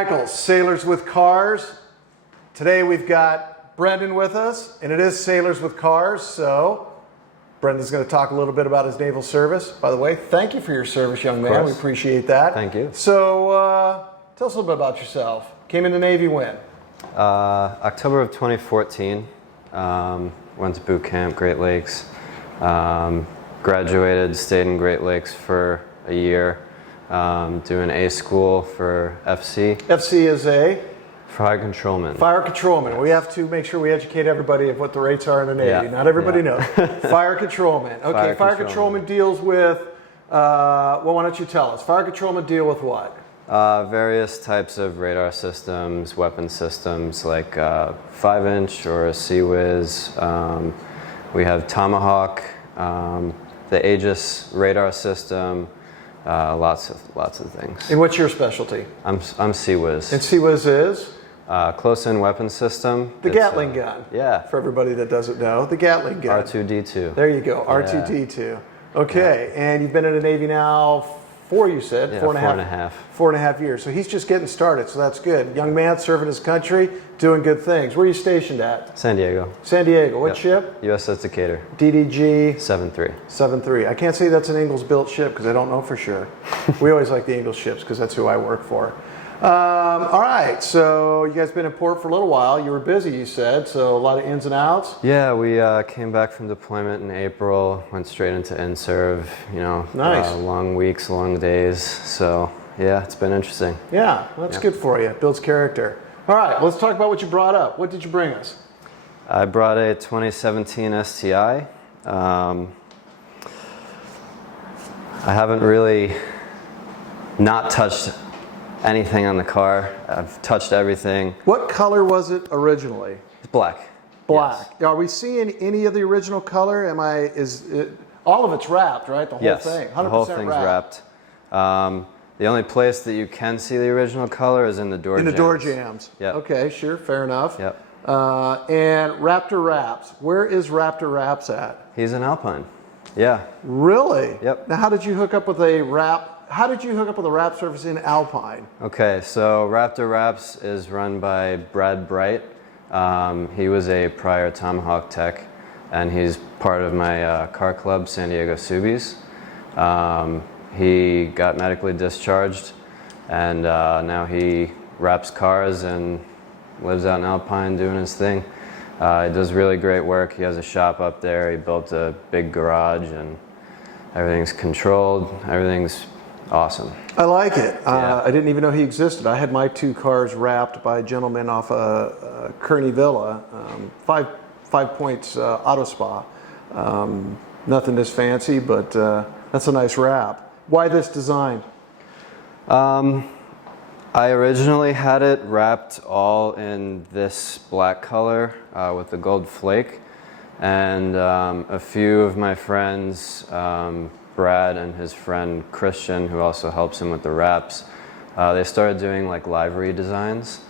Michaels, Sailors with Cars. Today we've got Branden with us, and it is Sailors with Cars, so Brendan's going to talk a little bit about his naval service. By the way, thank you for your service, young man. We appreciate that. Thank you. So tell us a little bit about yourself. Came in the Navy when? October of 2014. Went to boot camp, Great Lakes. Graduated, stayed in Great Lakes for a year. Doing A school for FC. FC is a? Fire controlman. Fire controlman. We have to make sure we educate everybody of what the rates are in the Navy. Yeah. Not everybody knows. Fire controlman. Okay, fire controlman deals with, well, why don't you tell us? Fire controlman deal with what? Various types of radar systems, weapon systems like 5-inch or a Sea-Whiz. We have Tomahawk, the Aegis radar system. Lots of things. And what's your specialty? I'm Sea-Whiz. And Sea-Whiz is? Close-in weapon system. The Gatling gun. Yeah. For everybody that doesn't know, the Gatling gun. R2-D2. There you go, R2-D2. Okay, and you've been in the Navy now you said? Yeah, 4.5. 4.5 years. So he's just getting started, so that's good. Young man serving his country, doing good things. Where are you stationed at? San Diego. San Diego. What ship? USS Decatur. DDG? 7-3. 7-3. I can't say that's an Ingalls-built ship because I don't know for sure. We always like the Ingalls ships because that's who I work for. All right, so you guys been in port for a little while. You were busy, you said, so a lot of ins and outs. Yeah, we came back from deployment in April, went straight into in-serve, Nice. Long weeks, long days. So yeah, it's been interesting. Yeah, well, that's good for you. It builds character. All right, let's talk about what you brought up. What did you bring us? I brought a 2017 STI. I haven't really not touched anything on the car. I've touched everything. What color was it originally? It's black. Black. Yes. Are we seeing any of the original color? All of it's wrapped, right? The whole thing. 100% the whole thing's wrapped. The only place that you can see the original color is in the door jambs. In the door jambs. Yep. Okay, sure, fair enough. Yep. And Raptor Wraps. Where is Raptor Wraps at? He's an Alpine. Yeah. Really? Yep. Now, how did you hook up with a wrap? How did you hook up with a wrap service in Alpine? Okay, so Raptor Wraps is run by Brad Bright. He was a prior Tomahawk tech, and he's part of my car club, San Diego Subies. He got medically discharged, and now he wraps cars and lives out in Alpine doing his thing. He does really great work. He has a shop up there. He built a big garage, and everything's controlled. Everything's awesome. I like it. Yeah. I didn't even know he existed. I had my 2 cars wrapped by a gentleman off Kearney Villa, 5 Points Auto Spa. Nothing this fancy, but that's a nice wrap. Why this design? I originally had it wrapped all in this black color with the gold flake, and a few of my friends, Brad and his friend Christian, who also helps him with the wraps, they started doing like livery designs,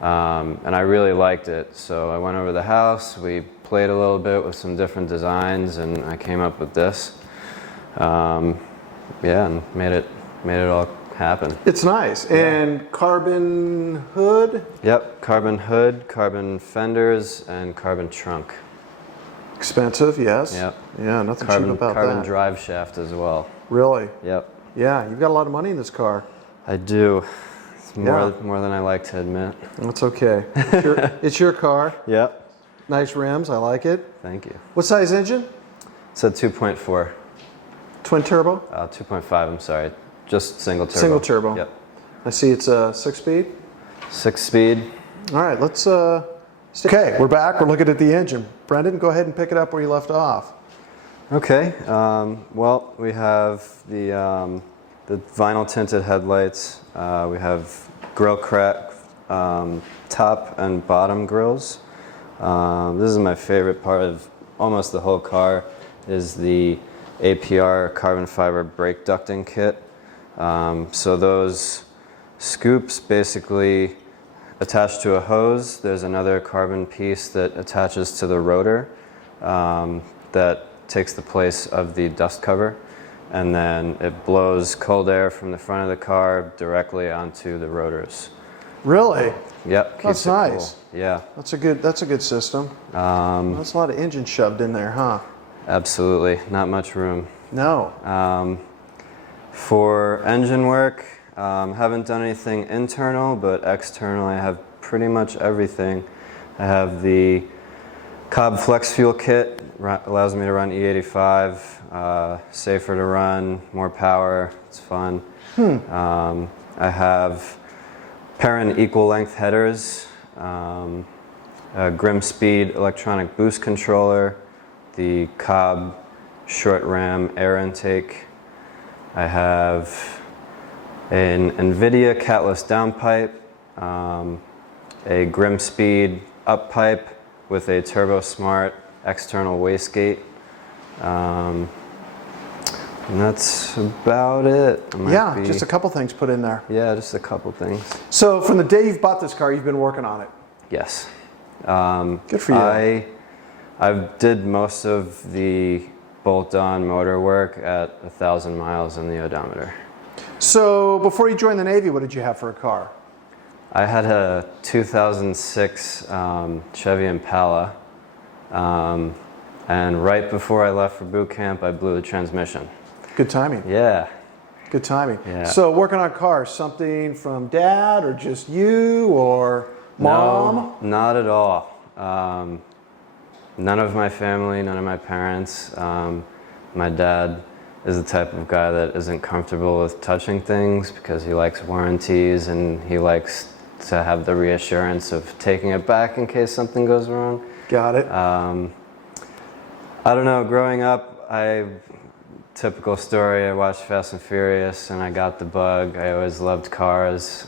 and I really liked it. So I went over to the house, we played a little bit with some different designs, and I came up with this. Yeah, and made it all happen. It's nice. Yeah. And carbon hood? Yep, carbon hood, carbon fenders, and carbon trunk. Expensive, yes. Yep. Yeah, nothing cheap about that. Carbon drive shaft as well. Really? Yep. Yeah, you've got a lot of money in this car. I do. It's more than I like to admit. That's okay. It's your car. Yep. Nice rims, I like it. Thank you. What size engine? It's a 2.4. Twin turbo? 2.5, I'm sorry. Just single turbo. Single turbo. Yep. I see it's a 6-speed. 6-speed. All right, let's okay, we're back. We're looking at the engine. Brendan, go ahead and pick it up where you left off. Okay. Well, we have the vinyl tinted headlights. We have grill crack, top and bottom grills. This is my favorite part of almost the whole car, is the APR carbon fiber brake ducting kit. So those scoops basically attach to a hose. There's another carbon piece that attaches to the rotor that takes the place of the dust cover, and then it blows cold air from the front of the car directly onto the rotors. Yep. Really? Keeps That's it nice. cool. Yeah. That's a good system. That's a lot of engine shoved in there, huh? Absolutely. Not much room. No. For engine work, haven't done anything internal, but external I have pretty much everything. I have the Cobb Flex Fuel Kit, allows me to run E85, safer to run, more power, it's fun. I have parent equal length headers, a Grim Speed electronic boost controller, the Cobb short ram air intake. I have an NVIDIA catless downpipe, a Grim Speed up pipe with a Turbo Smart external wastegate. And that's about it. Yeah, just a couple things put in there. Yeah, just a couple things. So from the day you've bought this car, you've been working on it. Yes. Good for you. I did most of the bolt-on motor work at 1,000 miles in the odometer. So before you joined the Navy, what did you have for a car? I had a 2006 Chevy Impala, and right before I left for boot camp, I blew the transmission. Good timing. Yeah. Good timing. Yeah. So working on cars, something from dad or just you or mom? No, not at all. None of my family, none of my parents. My dad is the type of guy that isn't comfortable with touching things because he likes warranties and he likes to have the reassurance of taking it back in case something goes wrong. Got it. I don't know, growing up, typical story, I watched Fast and Furious and I got the bug. I always loved cars.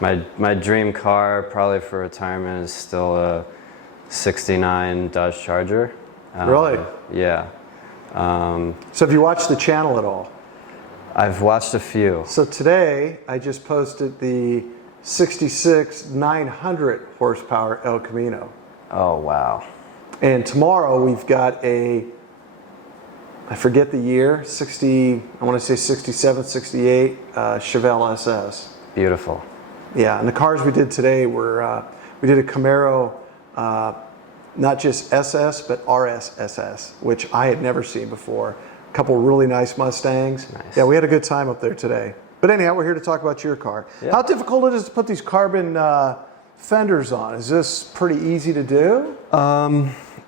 My dream car, probably for retirement, is still a 69 Dodge Charger. Really? Yeah. So have you watched the channel at all? I've watched a few. So today, I just posted the 66 900 horsepower El Camino. Oh, wow. And tomorrow we've got I forget the year, I want to say 67, 68 Chevelle SS. Beautiful. Yeah, and the cars we did today were, we did a Camaro, not just SS, but RS SS, which I had never seen before. A couple really nice Mustangs. Nice. Yeah, we had a good time up there today. But anyhow, we're here to talk about your car. Yeah. How difficult it is to put these carbon fenders on? Is this pretty easy to do?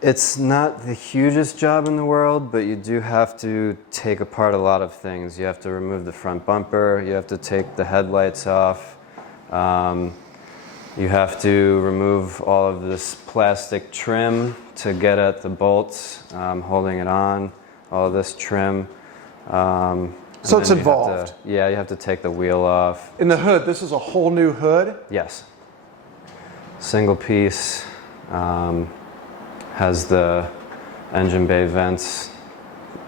It's not the hugest job in the world, but you do have to take apart a lot of things. You have to remove the front bumper, you have to take the headlights off, you have to remove all of this plastic trim to get at the bolts holding it on, all this trim. So it's involved. You have to take the wheel off. In the hood, this is a whole new hood? Yes. Single piece. Has the engine bay vents,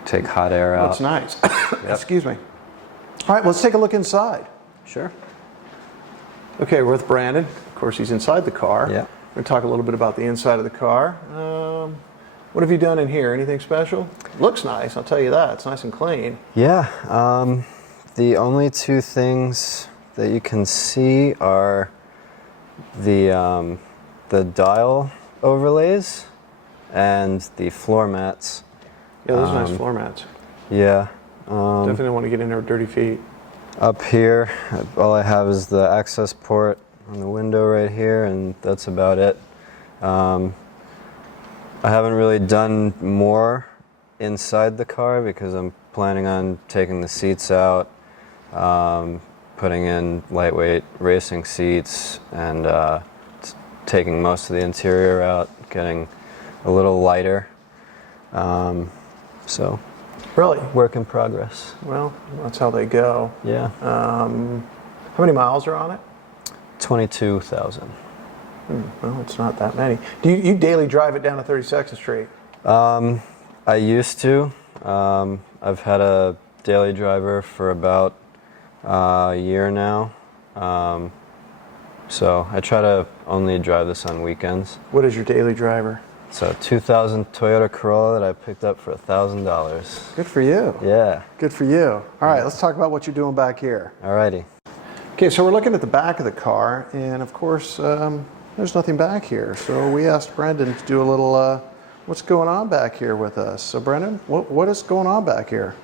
take hot air out. That's nice. Yep. Excuse me. All right, let's take a look inside. Sure. Okay, we're with Branden. Of course, he's inside the car. Yeah. We're going to talk a little bit about the inside of the car. What have you done in here? Anything special? Looks nice, I'll tell you that. It's nice and clean. Yeah. The only two things that you can see are the dial overlays and the floor mats. Yeah, those are nice floor mats. Yeah. Definitely don't want to get in there with dirty feet. Up here, all I have is the access port on the window right here, and that's about it. I haven't really done more inside the car because I'm planning on taking the seats out, putting in lightweight racing seats, and taking most of the interior out, getting a little lighter. So, Really? work in progress. Well, that's how they go. Yeah. How many miles are on it? 22,000. Well, it's not that many. Do you daily drive it down to 32nd Street? I used to. I've had a daily driver for about a year now. So I try to only drive this on weekends. What is your daily driver? It's a 2000 Toyota Corolla that I picked up for $1,000. Good for you. Yeah. Good for you. All right, let's talk about what you're doing back here. Alrighty. Okay, so we're looking at the back of the car, and of course, there's nothing back here. So we asked Branden to do a little, what's going on back here with us. So Branden, what is going on back here?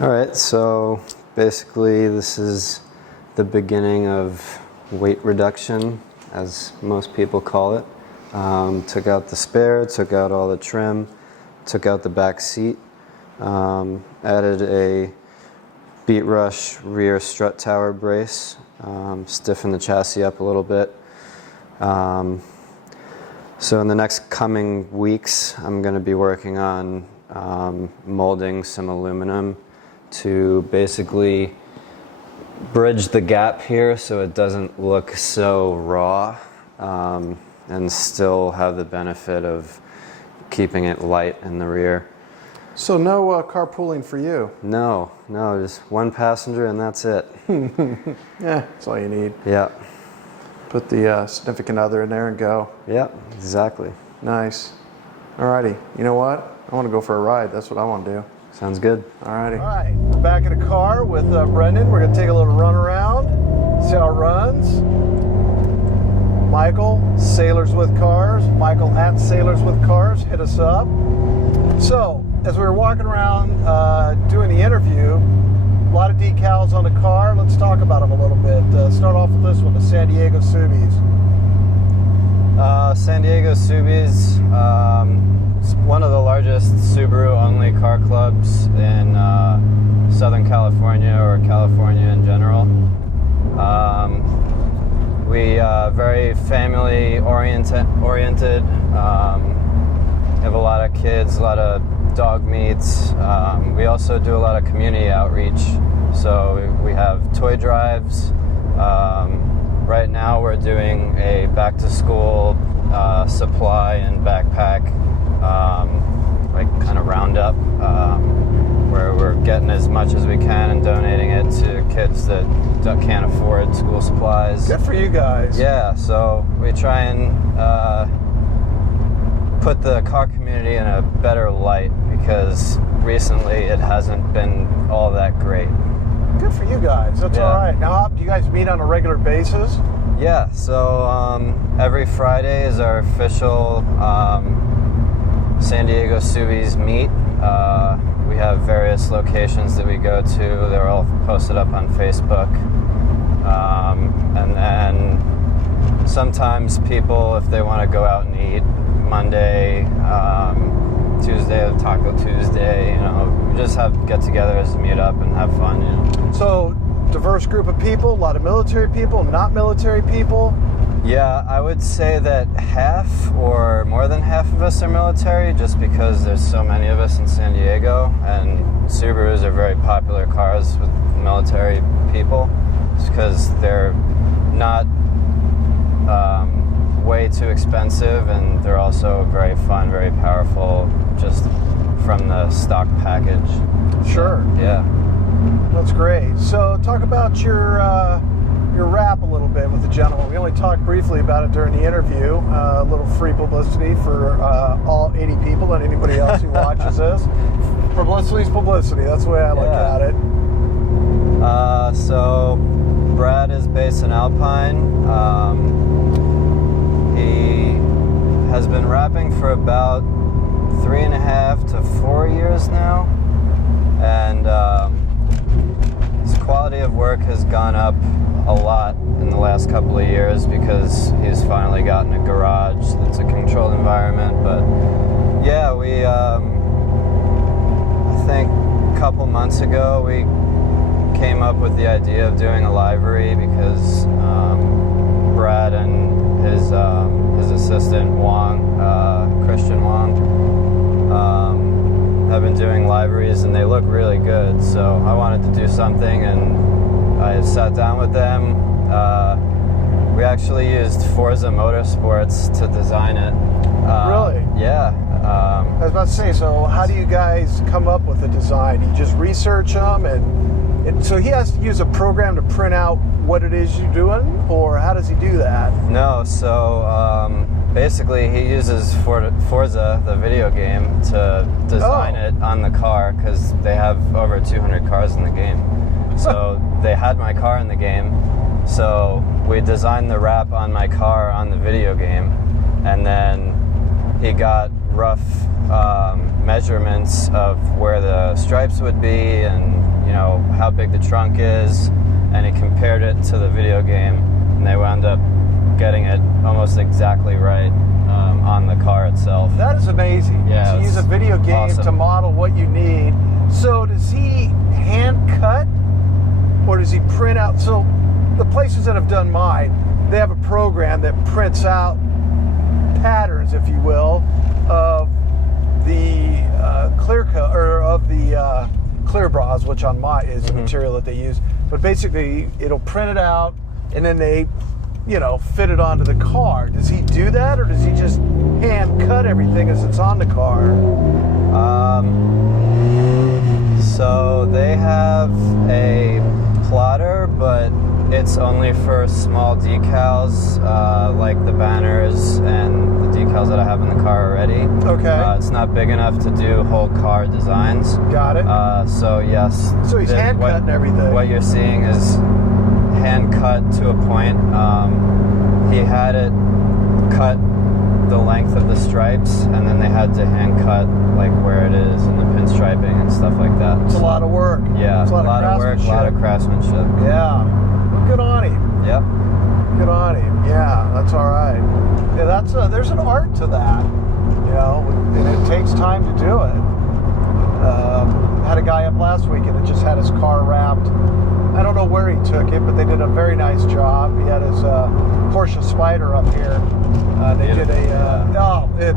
All right, so basically this is the beginning of weight reduction, as most people call it. Took out the spare, took out all the trim, took out the back seat, added a Beat Rush rear strut tower brace, stiffened the chassis up a little bit. So in the next coming weeks, I'm going to be working on molding some aluminum to basically bridge the gap here so it doesn't look so raw, and still have the benefit of keeping it light in the rear. So no carpooling for you? No, just one passenger and that's it. Yeah, that's all you need. Yeah. Put the significant other in there and go. Yeah, exactly. Nice. Alrighty, you know what? I want to go for a ride. That's what I want to do. Sounds good. Alrighty. All right, we're back in the car with Branden. We're going to take a little run around, see how it runs. Michael, Sailors with Cars. Michael at Sailors with Cars, hit us up. So, as we were walking around doing the interview, a lot of decals on the car. Let's talk about them a little bit. Start off with this one, the San Diego Subies. San Diego Subies, it's one of the largest Subaru-only car clubs in Southern California, or California in general. We very family oriented. Have a lot of kids, a lot of dog meets. We also do a lot of community outreach. So we have toy drives. Right now we're doing a back-to-school supply and backpack, like kind of roundup, where we're getting as much as we can and donating it to kids that can't afford school supplies. Good for you guys. Yeah, so we try and put the car community in a better light, because recently it hasn't been all that great. Good for you guys. That's all right. Now, do you guys meet on a regular basis? Yeah, so every Friday is our official San Diego Subies meet. We have various locations that we go to. They're all posted up on Facebook. And then sometimes people, if they want to go out and eat, Monday, Tuesday, Taco Tuesday, we just have get-togethers to meet up and have fun. So, diverse group of people, a lot of military people, not military people. Yeah, I would say that half or more than half of us are military, just because there's so many of us in San Diego, and Subarus are very popular cars with military people, just because they're not way too expensive, and they're also very fun, very powerful, just from the stock package. Sure. Yeah. That's great. So talk about your wrap a little bit with the gentleman. We only talked briefly about it during the interview. A little free publicity for all 80 people and anybody else who watches this. Publicity's publicity. That's the way I look at it. So Brad is based in Alpine. He has been wrapping for about 3.5 to 4 years now, and his quality of work has gone up a lot in the last couple of years, because he's finally gotten a garage that's a controlled environment. But yeah, we I think a couple months ago we came up with the idea of doing a livery, because Brad and his assistant Wong, Christian Wong, have been doing liveries, and they look really good. So I wanted to do something, and I sat down with them. We actually used Forza Motorsports to design it. Really? Yeah. I was about to say, so how do you guys come up with the design? You just research them, and so he has to use a program to print out what it is you're doing, or how does he do that? No, so basically he uses Forza, the video game, to design it on the car, because they have over 200 cars in the game. So they had my car in the game. So we designed the wrap on my car on the video game, and then he got rough measurements of where the stripes would be, and how big the trunk is, and he compared it to the video game, and they wound up getting it almost exactly right on the car itself. That is amazing. Yeah, to use a video game awesome. to model what you need. So does he hand cut, or does he print out? So the places that have done mine, they have a program that prints out patterns, if you will, of the clear coat, or of the clear bras, which on my is the material that they use. But basically, it'll print it out, and then they, fit it onto the car. Does he do that, or does he just hand cut everything as it's on the car? So they have a plotter, but it's only for small decals, like the banners and the decals that I have in the car already. Okay. It's not big enough to do whole car designs. Got it. So yes. So he's hand cutting everything. What you're seeing is hand cut to a point. He had it cut the length of the stripes, and then they had to hand cut like where it is and the pinstriping and stuff like that. It's a lot of work. Yeah, it's a lot of work, a lot of craftsmanship. Yeah. Well, good on him. Yep. Good on him. Yeah, that's all right. Yeah, there's an art to that, and it takes time to do it. Had a guy up last week, and it just had his car wrapped. I don't know where he took it, but they did a very nice job. He had his Porsche Spider up here. They did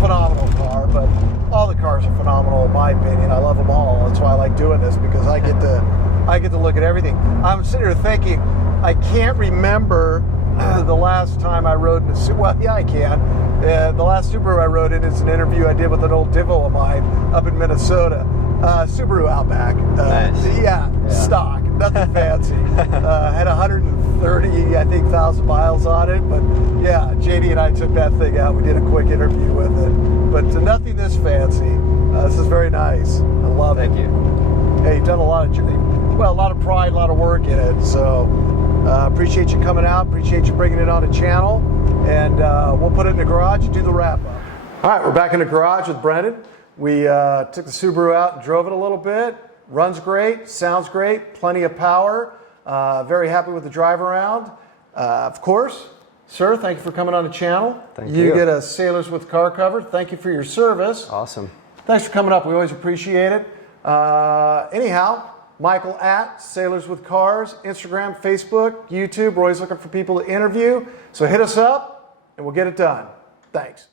phenomenal car, but all the cars are phenomenal in my opinion. I love them all. That's why I like doing this, because I get to look at everything. I'm sitting here thinking, I can't remember the last time I rode in a Subaru. Well, yeah, I can. The last Subaru I rode in is an interview I did with an old Divo of mine up in Minnesota. Subaru Outback. Nice. Yeah, stock. Nothing fancy. Had 130, I think, 1,000 miles on it. But yeah, JD and I took that thing out. We did a quick interview with it. But nothing this fancy. This is very nice. I love it. Thank you. Hey, you've done a lot of pride, a lot of work in it. So appreciate you coming out. Appreciate you bringing it on the channel. And we'll put it in the garage and do the wrap up. All right, we're back in the garage with Branden. We took the Subaru out and drove it a little bit. Runs great, sounds great, plenty of power. Very happy with the drive around. Of course, sir, thank you for coming on the channel. Thank you. You get a Sailors with Car cover. Thank you for your service. Awesome. Thanks for coming up. We always appreciate it. Anyhow, Michael at Sailors with Cars, Instagram, Facebook, YouTube. We're always looking for people to interview. So hit us up and we'll get it done. Thanks.